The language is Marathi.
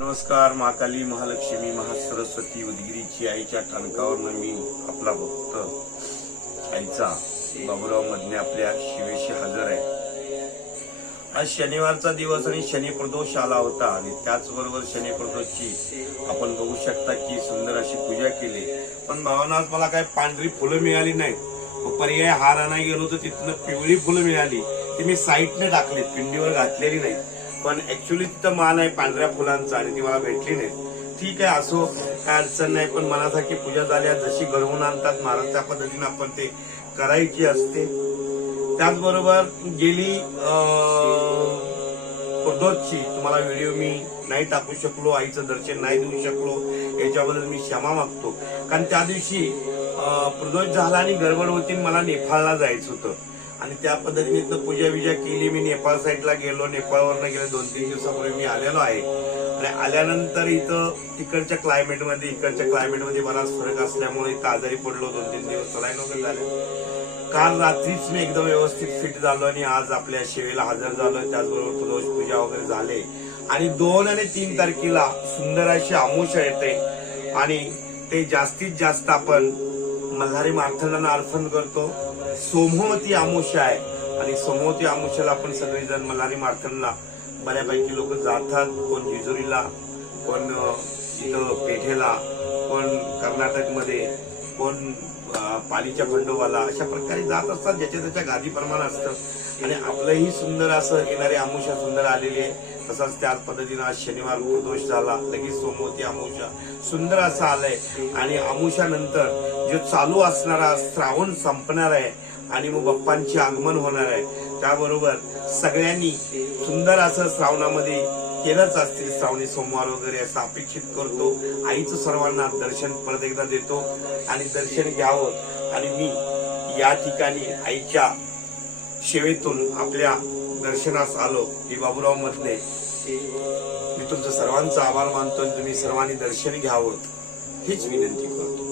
नमस्कार. महाकाली, महालक्ष्मी, महासरस्वती, उदगिरीची आईच्या ठाणकावरनं मी आपला भक्त आईचा बाबूराव मदने आपल्या शिवेशी हजर आहे. आज शनिवारचा दिवस आणि शनी प्रदोष आला होता आणि त्याचबरोबर शनी प्रदोषची आपण बघू शकता की सुंदर अशी पूजा केली. पण भावांना आज मला काय पांढरी फुलं मिळाली नाही. पर्याय हार आणायला गेलो तर तिथनं पिवळी फुलं मिळाली. ती मी साईडने टाकली, पिंडीवर घातलेली नाही. पण ऍक्च्युली तिथं मान आहे पांढऱ्या फुलांचा आणि ती मला भेटली नाही. ठीक आहे, असो, काय अडचण नाही. पण मनासारखी पूजा झाल्या, जशी घडवून आणतात महाराज त्या पद्धतीने आपण ते करायची असते. त्याचबरोबर गेली प्रदोषची तुम्हाला व्हिडिओ मी नाही टाकू शकलो, आईचं दर्शन नाही देऊ शकलो, याच्याबद्दल मी क्षमा मागतो. कारण त्या दिवशी प्रदोष झाला आणि गडबड होती, मला नेपाळला जायचं होतं आणि त्या पद्धतीने पूजा विजा केली. मी नेपाळ साईडला गेलो, नेपाळवरनं गेलो. 2-3 दिवसापूर्वी मी आलेलो आहे आणि आल्यानंतर इथं तिकडच्या क्लायमेटमध्ये इकडच्या क्लायमेटमध्ये बराच फरक असल्यामुळे इथं आजारी पडलो. 2-3 दिवस सलाईन वगैरे झाले. काल रात्रीच मी एकदम व्यवस्थित फिट झालो आणि आज आपल्या सेवेला हजर झालो. त्याचबरोबर प्रदोष पूजा वगैरे झाले आणि 2 आणि 3 तारखेला सुंदर अशी अमावस्या येते आणि ते जास्तीत जास्त आपण मल्हारी मार्तंडांना अर्पण करतो. सोमवती अमावस्या आहे आणि सोमवती अमावस्याला आपण सगळेजण मल्हारी मार्तंडला बऱ्यापैकी लोक जातात. कोण जेजुरीला, कोण इथं पेठेला, कोण कर्नाटकमध्ये, कोण पालीच्या खंडोबाला, अशा प्रकारे जात असतात. ज्याच्या त्याच्या गादीप्रमाणे असतं आणि आपलंही सुंदर असं येणारी अमावस्या सुंदर आलेली आहे. तसाच त्याच पद्धतीनं आज शनिवार प्रदोष झाला, लगेच सोमवती अमावस्या सुंदर असं आलंय आणि अमावस्यानंतर जो चालू असणारा श्रावण संपणार आहे आणि मग बाप्पांचे आगमन होणार आहे. त्याबरोबर सगळ्यांनी सुंदर असं श्रावणामध्ये केलंच असतील श्रावणी सोमवार वगैरे असं अपेक्षित करतो. आईचं सर्वांना दर्शन परत एकदा देतो आणि दर्शन घ्यावं. आणि मी या ठिकाणी आईच्या सेवेतून आपल्या दर्शनास आलो. ही बाबूराव मदने, मी तुमचं सर्वांचा आभार मानतो. तुम्ही सर्वांनी दर्शन घ्यावं हीच विनंती करतो.